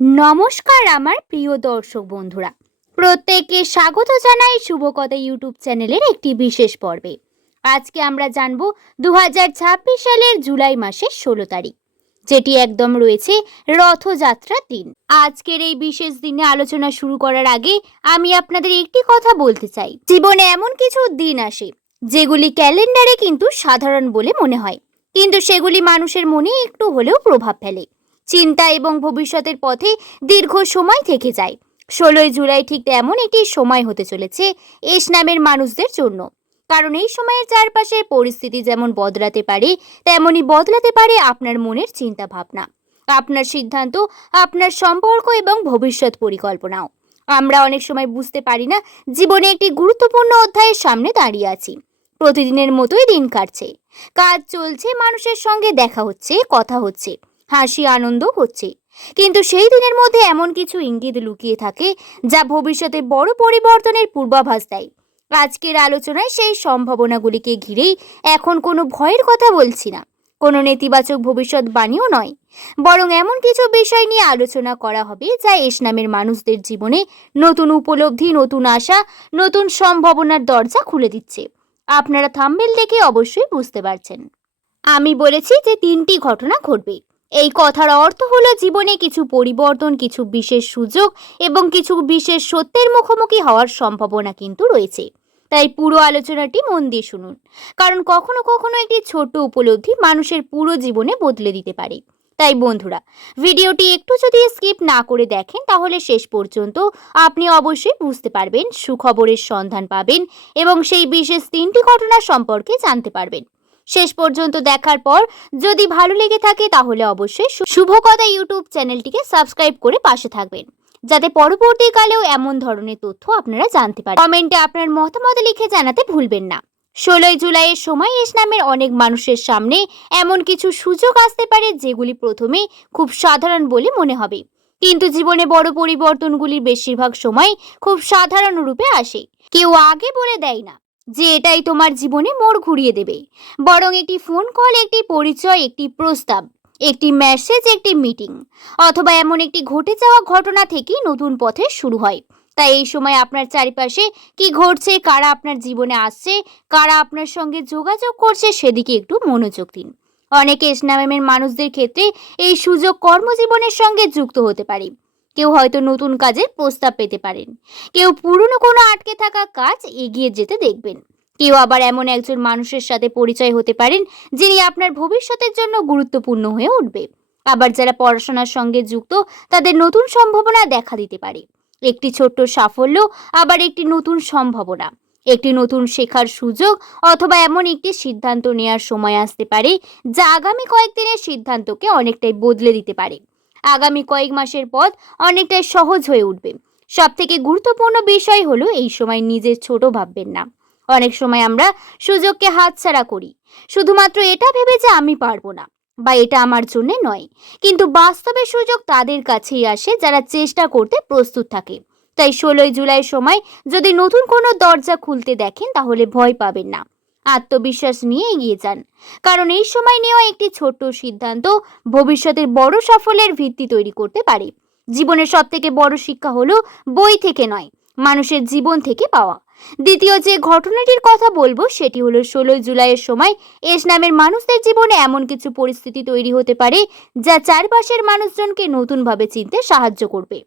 নমস্কার আমার প্রিয় দর্শক বন্ধুরা, প্রত্যেককে স্বাগত জানাই শুভকথা ইউটিউব চ্যানেলের একটি বিশেষ পর্বে। আজকে আমরা জানব 2026 সালের জুলাই মাসের 16 তারিখ, যেটি একদম রয়েছে রথযাত্রার দিন। আজকের এই বিশেষ দিনে আলোচনা শুরু করার আগে আমি আপনাদের একটি কথা বলতে চাই। জীবনে এমন কিছু দিন আসে যেগুলি ক্যালেন্ডারে কিন্তু সাধারণ বলে মনে হয়, কিন্তু সেগুলি মানুষের মনে একটু হলেও প্রভাব ফেলে, চিন্তা এবং ভবিষ্যতের পথে দীর্ঘ সময় থেকে যায়। 16ই জুলাই ঠিক এমন একটি সময় হতে চলেছে এস নামের মানুষদের জন্য, কারণ এই সময়ের চারপাশের পরিস্থিতি যেমন বদলাতে পারে, তেমনই বদলাতে পারে আপনার মনের চিন্তা ভাবনা, আপনার সিদ্ধান্ত, আপনার সম্পর্ক এবং ভবিষ্যৎ পরিকল্পনাও। আমরা অনেক সময় বুঝতে পারি না জীবনে একটি গুরুত্বপূর্ণ অধ্যায়ের সামনে দাঁড়িয়ে আছি। প্রতিদিনের মতোই দিন কাটছে, কাজ চলছে, মানুষের সঙ্গে দেখা হচ্ছে, কথা হচ্ছে, হাসি আনন্দ হচ্ছে, কিন্তু সেই দিনের মধ্যে এমন কিছু ইঙ্গিত লুকিয়ে থাকে যা ভবিষ্যতে বড় পরিবর্তনের পূর্বাভাস দেয়। আজকের আলোচনায় সেই সম্ভাবনাগুলিকে ঘিরেই এখন কোনো ভয়ের কথা বলছি না, কোনো নেতিবাচক ভবিষ্যৎবাণীও নয়, বরং এমন কিছু বিষয় নিয়ে আলোচনা করা হবে যা এস নামের মানুষদের জীবনে নতুন উপলব্ধি, নতুন আশা, নতুন সম্ভাবনার দরজা খুলে দিচ্ছে। আপনারা থাম্বনেল দেখে অবশ্যই বুঝতে পারছেন আমি বলেছি যে 3টি ঘটনা ঘটবে। এই কথার অর্থ হলো জীবনে কিছু পরিবর্তন, কিছু বিশেষ সুযোগ এবং কিছু বিশেষ সত্যের মুখোমুখি হওয়ার সম্ভাবনা কিন্তু রয়েছে। তাই পুরো আলোচনাটি মন দিয়ে শুনুন, কারণ কখনো কখনো একটি ছোট উপলব্ধি মানুষের পুরো জীবনে বদলে দিতে পারে। তাই বন্ধুরা, ভিডিওটি একটু যদি স্কিপ না করে দেখেন তাহলে শেষ পর্যন্ত আপনি অবশ্যই বুঝতে পারবেন, সুখবরের সন্ধান পাবেন এবং সেই বিশেষ 3টি ঘটনা সম্পর্কে জানতে পারবেন। শেষ পর্যন্ত দেখার পর যদি ভালো লেগে থাকে তাহলে অবশ্যই শুভকথা ইউটিউব চ্যানেলটিকে সাবস্ক্রাইব করে পাশে থাকবেন, যাতে পরবর্তীকালেও এমন ধরনের তথ্য আপনারা জানতে পারেন। কমেন্টে আপনার মতামত লিখে জানাতে ভুলবেন না। 16ই জুলাইয়ের সময় এস নামের অনেক মানুষের সামনে এমন কিছু সুযোগ আসতে পারে যেগুলি প্রথমে খুব সাধারণ বলে মনে হবে, কিন্তু জীবনে বড় পরিবর্তনগুলির বেশিরভাগ সময় খুব সাধারণ রূপে আসে। কেউ আগে বলে দেয় না যে এটাই তোমার জীবনে মোড় ঘুরিয়ে দেবে, বরং একটি ফোন কল, একটি পরিচয়, একটি প্রস্তাব, একটি মেসেজ, একটি মিটিং অথবা এমন একটি ঘটে যাওয়া ঘটনা থেকেই নতুন পথের শুরু হয়। তাই এই সময় আপনার চারিপাশে কি ঘটছে, কারা আপনার জীবনে আসছে, কারা আপনার সঙ্গে যোগাযোগ করছে, সেদিকে একটু মনোযোগ দিন। অনেক এস নামের মানুষদের ক্ষেত্রে এই সুযোগ কর্মজীবনের সঙ্গে যুক্ত হতে পারে। কেউ হয়তো নতুন কাজের প্রস্তাব পেতে পারেন, কেউ পুরনো কোনো আটকে থাকা কাজ এগিয়ে যেতে দেখবেন, কেউ আবার এমন একজন মানুষের সাথে পরিচয় হতে পারেন যিনি আপনার ভবিষ্যতের জন্য গুরুত্বপূর্ণ হয়ে উঠবে। আবার যারা পড়াশোনার সঙ্গে যুক্ত তাদের নতুন সম্ভাবনা দেখা দিতে পারে। একটি ছোট্ট সাফল্য, আবার একটি নতুন সম্ভাবনা, একটি নতুন শেখার সুযোগ অথবা এমন একটি সিদ্ধান্ত নেওয়ার সময় আসতে পারে যা আগামী কয়েকদিনের সিদ্ধান্তকে অনেকটাই বদলে দিতে পারে। আগামী কয়েক মাসের পথ অনেকটাই সহজ হয়ে উঠবে। সবথেকে গুরুত্বপূর্ণ বিষয় হলো এই সময় নিজের ছোট ভাববেন না। অনেক সময় আমরা সুযোগকে হাতছাড়া করি শুধুমাত্র এটা ভেবে যে আমি পারবো না বা এটা আমার জন্য নয়, কিন্তু বাস্তবে সুযোগ তাদের কাছেই আসে যারা চেষ্টা করতে প্রস্তুত থাকে। তাই 16ই জুলাই সময় যদি নতুন কোনো দরজা খুলতে দেখেন তাহলে ভয় পাবেন না, আত্মবিশ্বাস নিয়ে এগিয়ে যান, কারণ এই সময় নেওয়া একটি ছোট্ট সিদ্ধান্ত ভবিষ্যতের বড় সাফল্যের ভিত্তি তৈরি করতে পারে। জীবনের সবথেকে বড় শিক্ষা হলো বই থেকে নয়, মানুষের জীবন থেকে পাওয়া। দ্বিতীয় যে ঘটনাটির কথা বলবো সেটি হলো 16ই জুলাইয়ের সময় এস নামের মানুষদের জীবনে এমন কিছু পরিস্থিতি তৈরি হতে পারে যা চারপাশের মানুষজনকে নতুনভাবে চিনতে সাহায্য করবে।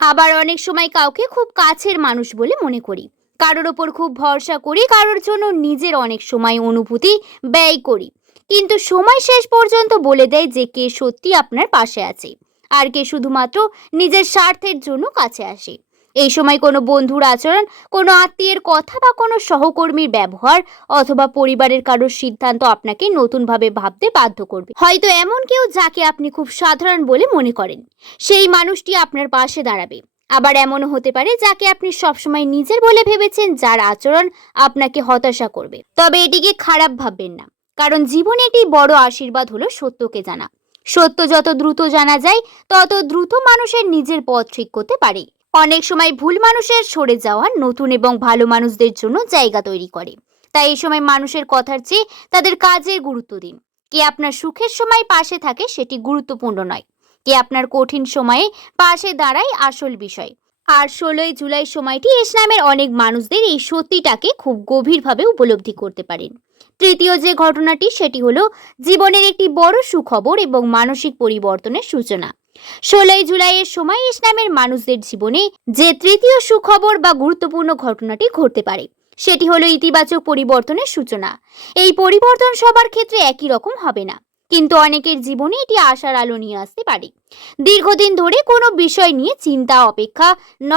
আবার অনেক সময় কাউকে খুব কাছের মানুষ বলে মনে করি, কারোর ওপর খুব ভরসা করি, কারোর জন্য নিজের অনেক সময় অনুভূতি ব্যয় করি, কিন্তু সময় শেষ পর্যন্ত বলে দেয় যে কে সত্যি আপনার পাশে আছে আর কে শুধুমাত্র নিজের স্বার্থের জন্য কাছে আসে। এই সময় কোনো বন্ধুর আচরণ, কোনো আত্মীয়ের কথা বা কোনো সহকর্মীর ব্যবহার অথবা পরিবারের কারোর সিদ্ধান্ত আপনাকে নতুনভাবে ভাবতে বাধ্য করবে। হয়তো এমন কেউ যাকে আপনি খুব সাধারণ বলে মনে করেন, সেই মানুষটি আপনার পাশে দাঁড়াবে। আবার এমনও হতে পারে যাকে আপনি সবসময় নিজের বলে ভেবেছেন, যার আচরণ আপনাকে হতাশা করবে। তবে এটিকে খারাপ ভাববেন না, কারণ জীবনে একটি বড় আশীর্বাদ হলো সত্যকে জানা। সত্য যত দ্রুত জানা যায় তত দ্রুত মানুষের নিজের পথ ঠিক করতে পারে। অনেক সময় ভুল মানুষের সরে যাওয়া নতুন এবং ভালো মানুষদের জন্য জায়গা তৈরি করে। তাই এই সময় মানুষের কথার চেয়ে তাদের কাজের গুরুত্ব দিন। কে আপনার সুখের সময় পাশে থাকে সেটি গুরুত্বপূর্ণ নয়, কে আপনার কঠিন সময়ে পাশে দাঁড়ায় আসল বিষয়। আর 16ই জুলাই সময়টি এস নামের অনেক মানুষদের এই সত্যিটাকে খুব গভীরভাবে উপলব্ধি করতে পারেন। তৃতীয় যে ঘটনাটি সেটি হলো জীবনের একটি বড় সুখবর এবং মানসিক পরিবর্তনের সূচনা। 16ই জুলাইয়ের সময় এস নামের মানুষদের জীবনে যে তৃতীয় সুখবর বা গুরুত্বপূর্ণ ঘটনাটি ঘটতে পারে সেটি হলো ইতিবাচক পরিবর্তনের সূচনা। এই পরিবর্তন সবার ক্ষেত্রে একই রকম হবে না, কিন্তু অনেকের জীবনে এটি আশার আলো নিয়ে আসতে পারে। দীর্ঘদিন ধরে কোনো বিষয় নিয়ে চিন্তা অপেক্ষা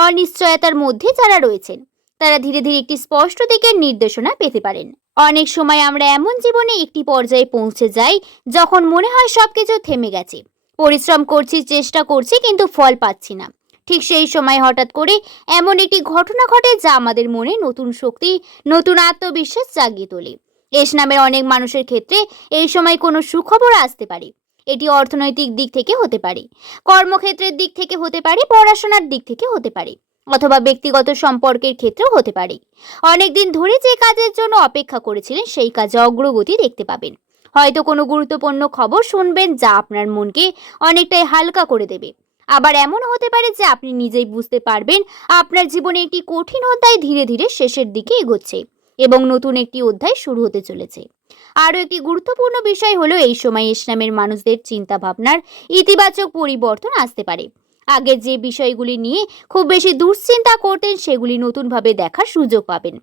অনিশ্চয়তার মধ্যে যারা রয়েছেন তারা ধীরে ধীরে একটি স্পষ্ট দিকের নির্দেশনা পেতে পারেন। অনেক সময় আমরা এমন জীবনে একটি পর্যায়ে পৌঁছে যাই যখন মনে হয় সবকিছু থেমে গেছে, পরিশ্রম করছি, চেষ্টা করছি, কিন্তু ফল পাচ্ছি না। ঠিক সেই সময় হঠাৎ করে এমন একটি ঘটনা ঘটে যা আমাদের মনে নতুন শক্তি, নতুন আত্মবিশ্বাস জাগিয়ে তোলে। এস নামের অনেক মানুষের ক্ষেত্রে এই সময় কোনো সুখবর আসতে পারে। এটি অর্থনৈতিক দিক থেকে হতে পারে, কর্মক্ষেত্রের দিক থেকে হতে পারে, পড়াশোনার দিক থেকে হতে পারে, অথবা ব্যক্তিগত সম্পর্কের ক্ষেত্রেও হতে পারে। অনেকদিন ধরে যে কাজের জন্য অপেক্ষা করেছিলেন সেই কাজে অগ্রগতি দেখতে পাবেন। হয়তো কোনো গুরুত্বপূর্ণ খবর শুনবেন যা আপনার মনকে অনেকটাই হালকা করে দেবে। আবার এমনও হতে পারে যে আপনি নিজেই বুঝতে পারবেন আপনার জীবনে একটি কঠিন অধ্যায় ধীরে ধীরে শেষের দিকে এগোচ্ছে এবং নতুন একটি অধ্যায় শুরু হতে চলেছে। আরও একটি গুরুত্বপূর্ণ বিষয় হলো এই সময় এস নামের মানুষদের চিন্তা ভাবনার ইতিবাচক পরিবর্তন আসতে পারে। আগে যে বিষয়গুলি নিয়ে খুব বেশি দুশ্চিন্তা করতেন সেগুলি নতুনভাবে দেখার সুযোগ পাবেন।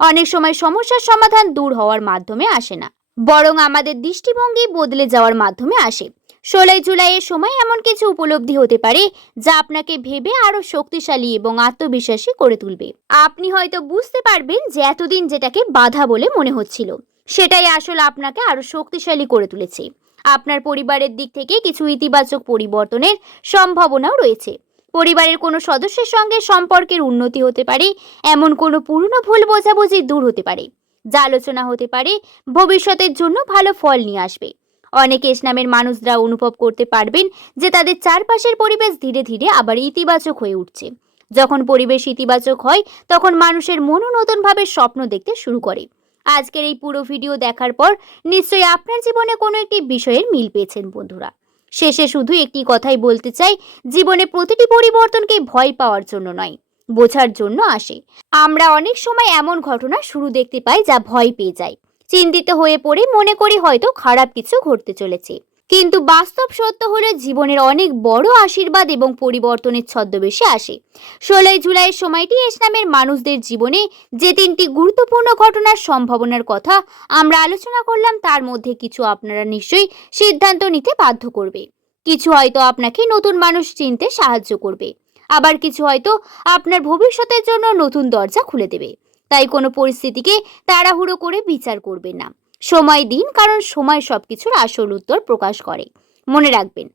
অনেক সময় সমস্যার সমাধান দূর হওয়ার মাধ্যমে আসে না, বরং আমাদের দৃষ্টিভঙ্গি বদলে যাওয়ার মাধ্যমে আসে। 16ই জুলাইয়ের সময় এমন কিছু উপলব্ধি হতে পারে যা আপনাকে ভেবে আরো শক্তিশালী এবং আত্মবিশ্বাসী করে তুলবে। আপনি হয়তো বুঝতে পারবেন যে এতদিন যেটাকে বাধা বলে মনে হচ্ছিল সেটাই আসলে আপনাকে আরো শক্তিশালী করে তুলেছে। আপনার পরিবারের দিক থেকে কিছু ইতিবাচক পরিবর্তনের সম্ভাবনাও রয়েছে। পরিবারের কোনো সদস্যের সঙ্গে সম্পর্কের উন্নতি হতে পারে, এমন কোনো পুরনো ভুল বোঝাবুঝি দূর হতে পারে, যা আলোচনা হতে পারে ভবিষ্যতের জন্য ভালো ফল নিয়ে আসবে। অনেক এস নামের মানুষরা অনুভব করতে পারবেন যে তাদের চারপাশের পরিবেশ ধীরে ধীরে আবার ইতিবাচক হয়ে উঠছে। যখন পরিবেশ ইতিবাচক হয় তখন মানুষের মনও নতুনভাবে স্বপ্ন দেখতে শুরু করে। আজকের এই পুরো ভিডিও দেখার পর নিশ্চয়ই আপনার জীবনে কোনো একটি বিষয়ের মিল পেয়েছেন বন্ধুরা। শেষে শুধু একটি কথাই বলতে চাই, জীবনে প্রতিটি পরিবর্তনকে ভয় পাওয়ার জন্য নয়, বোঝার জন্য আসে। আমরা অনেক সময় এমন ঘটনা শুরু দেখতে পাই যা ভয় পেয়ে যায়, চিন্তিত হয়ে পড়ে মনে করি হয়তো খারাপ কিছু ঘটতে চলেছে, কিন্তু বাস্তব সত্য হলো জীবনের অনেক বড় আশীর্বাদ এবং পরিবর্তনের ছদ্মবেশে আসে। 16ই জুলাইয়ের সময়টি এস নামের মানুষদের জীবনে যে তিনটি গুরুত্বপূর্ণ ঘটনার সম্ভাবনার কথা আমরা আলোচনা করলাম তার মধ্যে কিছু আপনারা নিশ্চয়ই সিদ্ধান্ত নিতে বাধ্য করবে। কিছু হয়তো আপনাকে নতুন মানুষ চিনতে সাহায্য করবে, আবার কিছু হয়তো আপনার ভবিষ্যতের জন্য নতুন দরজা খুলে দেবে। তাই কোনো পরিস্থিতিকে তাড়াহুড়ো করে বিচার করবেন না, সময় দিন, কারণ সময় সবকিছুর আসল উত্তর প্রকাশ করে। মনে রাখবেন,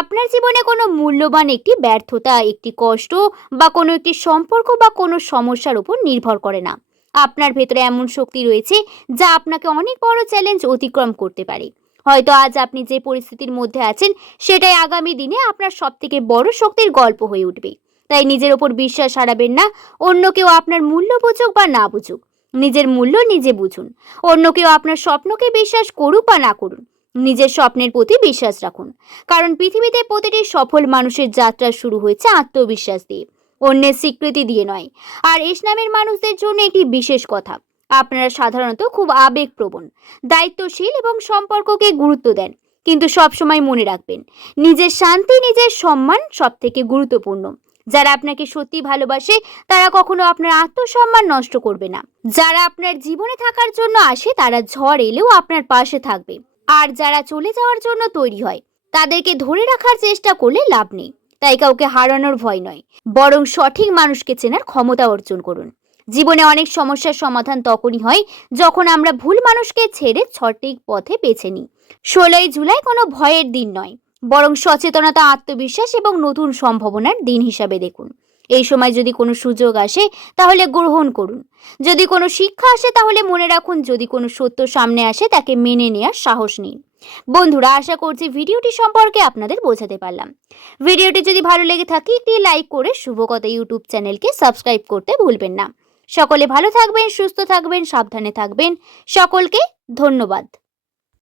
আপনার জীবনে কোনো মূল্যবান একটি ব্যর্থতা, একটি কষ্ট বা কোনো একটি সম্পর্ক বা কোনো সমস্যার উপর নির্ভর করে না। আপনার ভেতরে এমন শক্তি রয়েছে যা আপনাকে অনেক বড় চ্যালেঞ্জ অতিক্রম করতে পারে। হয়তো আজ আপনি যে পরিস্থিতির মধ্যে আছেন সেটাই আগামী দিনে আপনার সবথেকে বড় শক্তির গল্প হয়ে উঠবে। তাই নিজের ওপর বিশ্বাস হারাবেন না। অন্য কেউ আপনার মূল্য বুঝুক বা না বুঝুক, নিজের মূল্য নিজে বুঝুন। অন্য কেউ আপনার স্বপ্নকে বিশ্বাস করুক বা না করুন, নিজের স্বপ্নের প্রতি বিশ্বাস রাখুন। কারণ পৃথিবীতে প্রতিটি সফল মানুষের যাত্রা শুরু হয়েছে আত্মবিশ্বাস দিয়ে, অন্যের স্বীকৃতি দিয়ে নয়। আর এস নামের মানুষদের জন্য একটি বিশেষ কথা, আপনারা সাধারণত খুব আবেগপ্রবণ, দায়িত্বশীল এবং সম্পর্ককে গুরুত্ব দেন, কিন্তু সবসময় মনে রাখবেন নিজের শান্তি, নিজের সম্মান সবথেকে গুরুত্বপূর্ণ। যারা আপনাকে সত্যি ভালোবাসে তারা কখনো আপনার আত্মসম্মান নষ্ট করবে না। যারা আপনার জীবনে থাকার জন্য আসে তারা ঝড় এলেও আপনার পাশে থাকবে, আর যারা চলে যাওয়ার জন্য তৈরি হয় তাদেরকে ধরে রাখার চেষ্টা করলে লাভ নেই। তাই কাউকে হারানোর ভয় নয়, বরং সঠিক মানুষকে চেনার ক্ষমতা অর্জন করুন। জীবনে অনেক সমস্যার সমাধান তখনই হয় যখন আমরা ভুল মানুষকে ছেড়ে সঠিক পথে বেছে নিই। 16ই জুলাই কোনো ভয়ের দিন নয়, বরং সচেতনতা, আত্মবিশ্বাস এবং নতুন সম্ভাবনার দিন হিসাবে দেখুন। এই সময় যদি কোনো সুযোগ আসে তাহলে গ্রহণ করুন, যদি কোনো শিক্ষা আসে তাহলে মনে রাখুন, যদি কোনো সত্য সামনে আসে তাকে মেনে নেওয়ার সাহস নিন। বন্ধুরা, আশা করছি ভিডিওটি সম্পর্কে আপনাদের বোঝাতে পারলাম। ভিডিওটি যদি ভালো লেগে থাকে একটি লাইক করে শুভকথা ইউটিউব চ্যানেলকে সাবস্ক্রাইব করতে ভুলবেন না। সকলে ভালো থাকবেন, সুস্থ থাকবেন, সাবধানে থাকবেন। সকলকে ধন্যবাদ।